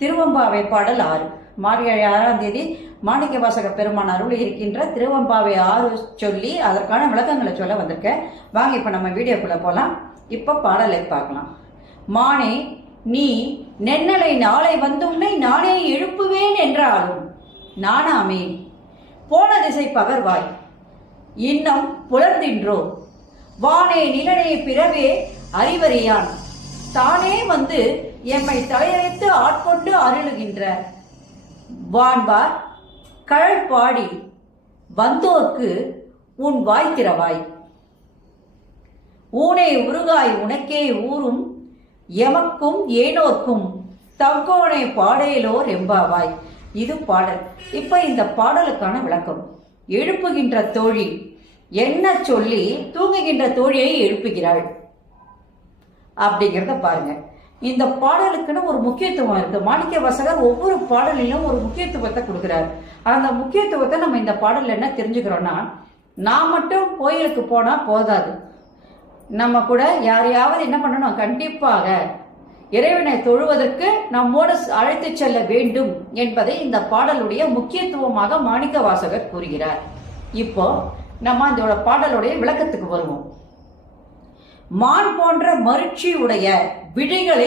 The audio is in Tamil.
திருவெம்பாவை பாடல் 6. மார்கழி 6ஆம் தேதி மாணிக்கவாசக பெருமான் அருள் இருக்கின்ற திருவெம்பாவை 6 சொல்லி அதற்கான விளக்கங்களை சொல்ல வந்திருக்கேன். வாங்க இப்ப நம்ம வீடியோக்குள்ள போலாம். இப்ப பாடலை பார்க்கலாம். மானே, நீ நென்னலை நாளை வந்து உன்னை நானே எழுப்புவேன் என்றாலும் நானாமே போன திசை பகர்வாய் இன்னம் புலர்ந்தின்றோ வானே நிலனே பிறவே அறிவறியான் தானே வந்து எம்மை தலையழைத்து ஆட்கொண்டு அருளுகின்ற வான்பார் கழல் பாடி வந்தோர்க்கு உன் வாய்த்திரவாய் ஊனே உருகாய் உனக்கே ஊரும் எமக்கும் ஏனோர்க்கும் தங்கோனே பாடேலோர் எம்பாவாய். இது பாடல். இப்ப இந்த பாடலுக்கான விளக்கம். எழுப்புகின்ற தோழி என்ன சொல்லி தூங்குகின்ற தோழியை எழுப்புகிறாள் அப்படிங்கிறத பாருங்க. இந்த பாடலுக்குன்னு ஒரு முக்கியத்துவம் இருக்கு. மாணிக்கவாசகர் ஒவ்வொரு பாடலிலும் ஒரு முக்கியத்துவத்தை கொடுக்கிறார். அந்த முக்கியத்துவத்தை நம்ம இந்த பாடல்ல என்ன தெரிஞ்சுக்கிறோம்னா, நான் மட்டும் கோயிலுக்கு போனா போதாது, நம்ம கூட யாரையாவது என்ன பண்ணணும், கண்டிப்பாக இறைவனை தொழுவதற்கு நம்மோடு அழைத்து செல்ல வேண்டும் என்பதை இந்த பாடலுடைய முக்கியத்துவமாக மாணிக்கவாசகர் கூறுகிறார். இப்போ நம்ம இந்த பாடலுடைய விளக்கத்துக்கு வருவோம். மான் போன்ற மருட்சி உடைய விழிகளை